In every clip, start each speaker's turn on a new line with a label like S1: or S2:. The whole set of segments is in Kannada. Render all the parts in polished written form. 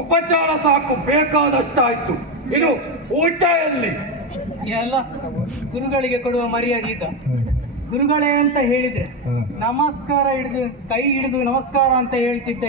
S1: ಉಪಚಾರ ಸಾಕು, ಬೇಕಾದಷ್ಟಾಯ್ತು. ಇದು ಊಟ ಎಲ್ಲಿ?
S2: ಎಲ್ಲ ಗುರುಗಳಿಗೆ ಕೊಡುವ ಮರ್ಯಾದೆ ಇದ್ದ. ಗುರುಗಳೇ ಅಂತ ಹೇಳಿದ್ರೆ ನಮಸ್ಕಾರ ಹಿಡಿದು ಕೈ ಹಿಡಿದು ನಮಸ್ಕಾರ ಅಂತ ಹೇಳ್ತಿದ್ದ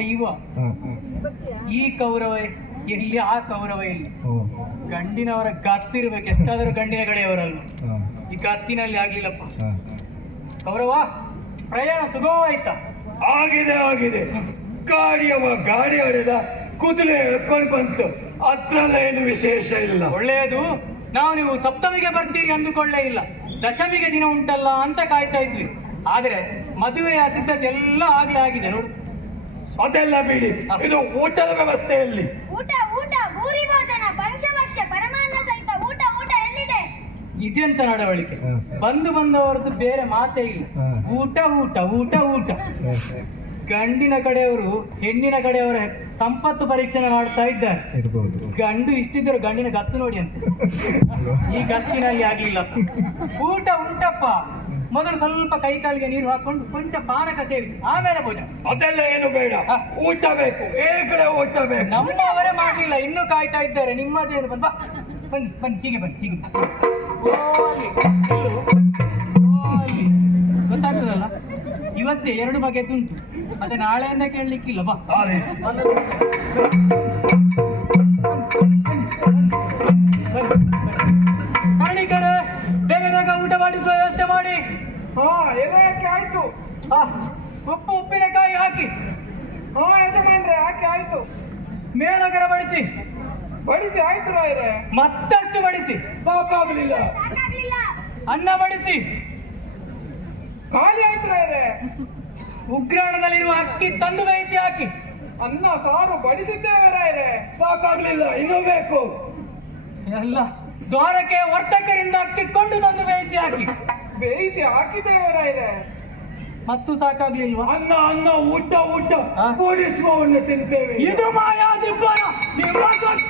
S2: ಈ ಕೌರವ ಎಲ್ಲಿ, ಆ ಕೌರವ ಇಲ್ಲಿ. ಗಂಡಿನವರ ಗತ್ತಿರ್ಬೇಕು, ಎಷ್ಟಾದರೂ ಗಂಡಿನ ಕಡೆಯವರಲ್ವ. ಈ ಗತ್ತಿನಲ್ಲಿ ಆಗ್ಲಿಲ್ಲಪ್ಪ. ಕೌರವ, ಪ್ರಯಾಣ ಸುಗಮವಾಯ್ತಾ?
S1: ಆಗಿದೆ ಆಗಿದೆ. ಗಾಡಿ ಹೊಡೆದ, ಕುದುರೆ ಎಳ್ಕೊಂಡು ಬಂತು. ಅದ್ರಲ್ಲೇನು ವಿಶೇಷ ಇಲ್ಲ.
S2: ಒಳ್ಳೆಯದು. ನೀವು ಸಪ್ತಮಿಗೆ ಬರ್ತೀರಿ ಅಂದುಕೊಳ್ಳೇ ಇಲ್ಲ, ದಶಮಿಗೆ ದಿನ ಉಂಟಲ್ಲ ಅಂತ ಕಾಯ್ತಾ ಇದ್ವಿ. ಆದ್ರೆ ಮದುವೆಯ ಸಿದ್ಧತೆ ಎಲ್ಲ ಆಗ್ಲೇ ಆಗಿದೆ ನೋಡು.
S1: ಅದೆಲ್ಲ ಬಿಡಿ, ಇದು ಊಟದ ವ್ಯವಸ್ಥೆಯಲ್ಲಿ.
S3: ಊಟ ಊಟ ಭೂರಿ ಭೋಜನ ಪಂಚಭಕ್ಷ್ಯ ಪರಮಾನ್ನ ಸಹಿತ ಊಟ ಊಟ ಎಲ್ಲಿದೆ?
S2: ಇದೆಂತ ನಡವಳಿಕೆ? ಬಂದವರದ್ದು ಬೇರೆ ಮಾತೇ ಇಲ್ಲ. ಊಟ ಊಟ ಊಟ ಊಟ. ಗಂಡಿನ ಕಡೆಯವರು ಹೆಣ್ಣಿನ ಕಡೆಯವರ ಸಂಪತ್ತು ಪರೀಕ್ಷೆ ಮಾಡ್ತಾ ಇದ್ದಾರೆ. ಗಂಡು ಇಷ್ಟಿದ್ದರು ಗಂಡಿನ ಗತ್ತು ನೋಡಿ ಅಂತ. ಈ ಗತ್ತಿನಲ್ಲಿ ಆಗ್ಲಿಲ್ಲ. ಊಟ ಉಂಟಪ್ಪ. ಮೊದಲು ಸ್ವಲ್ಪ ಕೈ ಕಾಲಿಗೆ ನೀರು ಹಾಕೊಂಡು ಕೊಂಚ ಪಾನಕ ಸೇವಿಸಿ, ಆಮೇಲೆ ಭೋಜನ.
S1: ಅದೆಲ್ಲ ಏನು ಬೇಡ, ಊಟ ಬೇಕು, ಏಕಡೆ ಊಟ ಬೇಕು.
S2: ನಮ್ಮವರೇ ಮಾಡಲಿಲ್ಲ, ಇನ್ನೂ ಕಾಯ್ತಾ ಇದ್ದಾರೆ. ನಿಮ್ಮದೇನು? ಬನ್ನಿ ಬನ್ನಿ, ಹೀಗೆ ಬನ್ನಿ, ಹೀಗೆ ಅಲ್ಲಿ ಗೊತ್ತಾಗ್ತದಲ್ಲ. ಇವತ್ತೇ 2 ಬಗೆದುಂಟು, ಮತ್ತೆ ನಾಳೆಯಿಂದ ಕೇಳಲಿಕ್ಕಿಲ್ಲ. ಬಾ ಕಾಣಿಕರೆ, ಬೇಗ ಬೇಗ ಊಟ ಮಾಡಿಸುವ ವ್ಯವಸ್ಥೆ ಮಾಡಿ.
S4: ಯಾಕೆ ಆಯ್ತು?
S2: ಉಪ್ಪಿನಕಾಯಿ ಹಾಕಿ.
S4: ಯಜಮಾನ್ರೆ, ಹಾಕಿ ಆಯ್ತು.
S2: ಮೇಲಗರ ಬಡಿಸಿ
S4: ಆಯ್ತು ರಾಯ್ರೆ.
S2: ಮತ್ತಷ್ಟು ಬಡಿಸಿ.
S1: ಸಾಕಾಗಲಿಲ್ಲ.
S3: ಸಾಕಾಗ್ಲಿಲ್ಲ.
S2: ಅನ್ನ ಬಡಿಸಿ.
S4: ಖಾಲಿ ಆಯ್ತು ರಾಯ್ರೆ.
S2: ಉಗ್ರಾಣದಲ್ಲಿರುವ ಅಕ್ಕಿ ತಂದು ಬೇಯಿಸಿ ಹಾಕಿ.
S4: ಅನ್ನ ಸಾರು ಬಡಿಸಿದ್ದೇವೆ ರಾಯ್ರೆ.
S1: ಸಾಕಾಗ್ಲಿಲ್ಲ, ಇನ್ನೂ ಬೇಕು.
S2: ಎಲ್ಲ ದ್ವಾರಕ್ಕೆ ವರ್ತಕರಿಂದ ಅಕ್ಕಿ ಕೊಂಡು ತಂದು ಬೇಯಿಸಿ ಹಾಕಿ.
S4: ಬೇಯಿಸಿ ಹಾಕಿದ್ದೇವೆ ರಾಯ್ರೆ.
S2: ಮತ್ತು ಸಾಕಾಗ್ಲಿಲ್ವಾ?
S1: ಅನ್ನ ಊಟ ಕೂಡಿಸುವವನ್ನ ತಿಂತೇವೆ.
S2: ಇದು ಮಾಯಾದಿಬ್ಬರ ನಿಮ್ಮ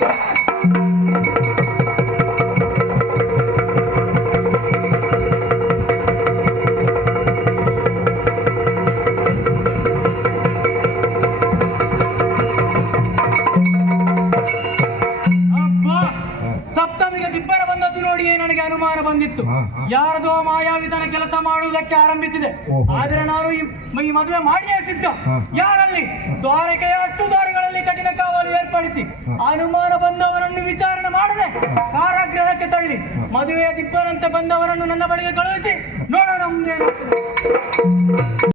S2: ಸಪ್ತಮಿಗೆ ದಿಬ್ಬರ ಬಂದದ್ದು ನೋಡಿಯೇ ನನಗೆ ಅನುಮಾನ ಬಂದಿತ್ತು. ಯಾರದೋ ಮಾಯಾವಿತನ ಕೆಲಸ ಮಾಡುವುದಕ್ಕೆ ಆರಂಭಿಸಿದೆ. ಆದ್ರೆ ನಾನು ಈ ಮದುವೆ ಮಾಡಿಯೇ ಸಿದ್ಧ. ಯಾರಲ್ಲಿ? ದ್ವಾರಕೆಯ ಅಷ್ಟು ದ್ವಾರಗಳಲ್ಲಿ ಕಠಿಣ ಕಾವಲು ಏರ್ಪಡಿಸಿ ಅನುಮಾನ ಬಂದವರನ್ನು ವಿಚಾರಣೆ ಮಾಡದೆ ಕಾರಾಗೃಹಕ್ಕೆ ತಳ್ಳಿ ಮದುವೆಯ ದಿಬ್ಬರಂತೆ ಬಂದವರನ್ನು ನನ್ನ ಬಳಿಗೆ ಕಳುಹಿಸಿ ನೋಡೋಣ ಮುಂದೆ.